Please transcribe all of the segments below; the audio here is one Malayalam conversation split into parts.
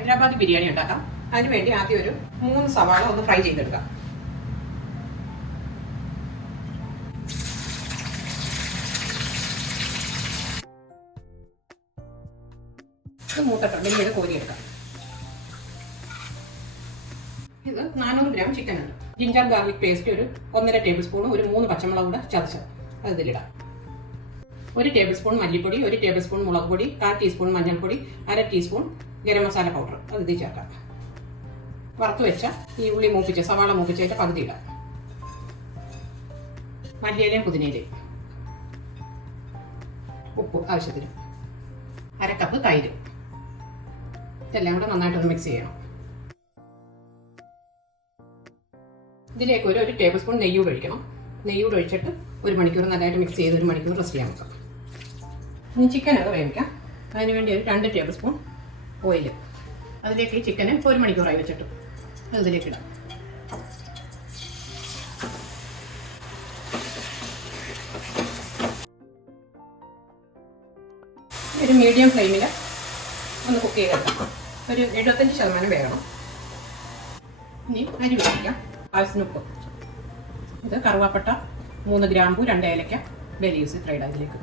ഹൈദരാബാദി ബിരിയാണി ഉണ്ടാക്കാം. അതിനുവേണ്ടി ആദ്യം ഒരു 3 സവാള ഒന്ന് ഫ്രൈ ചെയ്തെടുക്കാം. ഇത് മൂത്തിട്ടുണ്ട്, ഇനി ഇത് കോരിയെടുക്കാം. ഇത് 400 ഗ്രാം ചിക്കൻ ഉണ്ട്. ജിഞ്ചർ ഗാർലിക് പേസ്റ്റ് ഒരു 1.5 ടേബിൾ സ്പൂണും ഒരു 3 പച്ചമുളകും കൂടെ ചതച്ചത് അത് ഇതിലിടാം. 1 ടേബിൾ സ്പൂൺ മല്ലിപ്പൊടി, 1 ടേബിൾ സ്പൂൺ മുളക് പൊടി, 1/4 ടീസ്പൂൺ മഞ്ഞൾപ്പൊടി, 1/2 ടീസ്പൂൺ ഗരം മസാല പൗഡർ അത് ഇതിൽ ചേർക്കാം. വറുത്ത് വെച്ച ഈ ഉള്ളി മൂപ്പിച്ച് സവാള മൂപ്പിച്ചതിന്റെ പകുതി ഇടാം. മല്ലിയിലയും പുതിനയിലയും, ഉപ്പ് ആവശ്യത്തിന്, 1/2 കപ്പ് തൈര്. ഇതെല്ലാം കൂടെ നന്നായിട്ടൊന്ന് മിക്സ് ചെയ്യണം. ഇതിലേക്ക് ഒരു ടേബിൾ സ്പൂൺ നെയ്യൂടെ ഒഴിക്കണം. നെയ്യൂടെ ഒഴിച്ചിട്ട് 1 മണിക്കൂർ നല്ലതായിട്ട് മിക്സ് ചെയ്ത് 1 മണിക്കൂർ റെസ്റ്റ് ചെയ്യാൻ വെക്കാം. ഇനി ചിക്കനൊക്കെ വേവിക്കാം. അതിനുവേണ്ടി ഒരു 2 ടേബിൾ സ്പൂൺ ഓയിൽ. അതിലേക്ക് ഈ ചിക്കന് 1 മണിക്കൂറായി വെച്ചിട്ട് അത് ഇതിലേക്ക് ഇടാം. ഒരു മീഡിയം ഫ്ലെയിമിൽ ഒന്ന് കുക്ക് ചെയ്തെടുക്കാം. ഒരു 75% വേകണം. ഇനി അരി വേവിക്കാം. ആവശ്യത്തിന് ഉപ്പ്. ഇത് കറുവാപ്പട്ട, 3 ഗ്രാമ്പൂ, 2 ഏലക്ക, ബേ ലീവ്സ് ഇത്രയിടാം ഇതിലേക്ക്.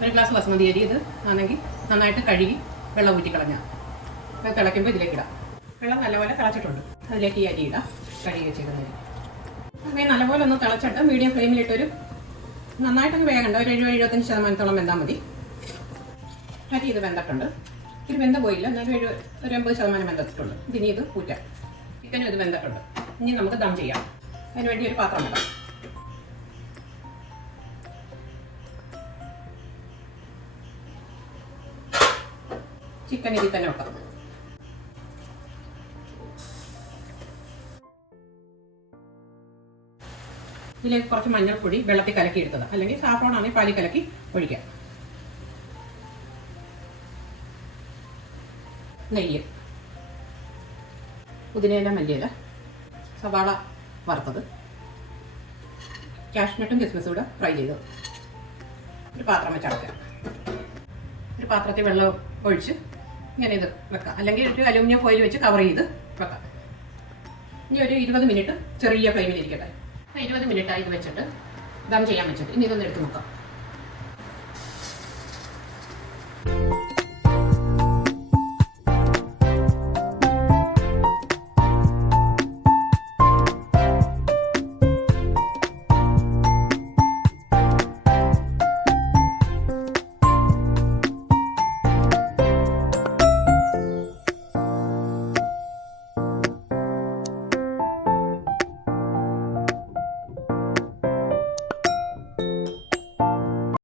1 ഗ്ലാസ് ബസ്മതി അരി. ഇത് ആണെങ്കിൽ നന്നായിട്ട് കഴുകി വെള്ളം ഊറ്റിക്കളഞ്ഞാൽ അത് തിളയ്ക്കുമ്പോൾ ഇതിലേക്ക് ഇടാം. വെള്ളം നല്ലപോലെ തിളച്ചിട്ടുണ്ട്. അതിലേക്ക് ഈ അരി ഇടാം, കഴുകി വെച്ചിരുന്നത്. അങ്ങനെ നല്ലപോലെ ഒന്ന് തിളച്ചിട്ട് മീഡിയം ഫ്ലെയിമിലിട്ടൊരു നന്നായിട്ടൊന്ന് വേകണ്ട, ഒരു 70-75% വെന്താൽ മതി. അരി ഇത് വെന്തിട്ടുണ്ട്. ഇത് വെന്ത പോയില്ല, എന്നാലും ഒരു 80% വെന്തിട്ടുണ്ട്. ഇനി ഇത് ഊറ്റാം. ചിക്കനും ഇത് വെന്തിട്ടുണ്ട്. ഇനി നമുക്ക് ദം ചെയ്യാം. അതിനുവേണ്ടി ഒരു പാത്രം ഇടാം. ചിക്കൻ ഇതിൽ തന്നെ വെക്കാം. ഇതിലേക്ക് കുറച്ച് മഞ്ഞൾപ്പൊടി വെള്ളത്തിൽ കലക്കി എടുത്തത്, അല്ലെങ്കിൽ സാഫ്രോൺ ആണെങ്കിൽ പാലിൽ കലക്കി ഒഴിക്കാം. നെയ്യ്, പുതിനയില, മല്ലിയില, സവാള വറുത്തത്, കാഷ്നട്ടും കിസ്മിസും കൂടെ ഫ്രൈ ചെയ്തത്. ഒരു പാത്രം വെച്ച് അടയ്ക്കാം. ഒരു പാത്രത്തിൽ വെള്ളം ഒഴിച്ച് ഇങ്ങനെ ഇത് വെക്കാം, അല്ലെങ്കിൽ ഒരു അലൂമിനിയം ഫോയിൽ വെച്ച് കവർ ചെയ്ത് വെക്കാം. ഇനി ഒരു 20 മിനിറ്റ് ചെറിയ ഫ്ലെയിമിൽ ഇരിക്കട്ടെ. 20 മിനിറ്റായി ഇത് വെച്ചിട്ട് ദം ചെയ്യാൻ വെച്ചിട്ട് ഇനി ഇതൊന്ന് എടുത്ത് നോക്കാം.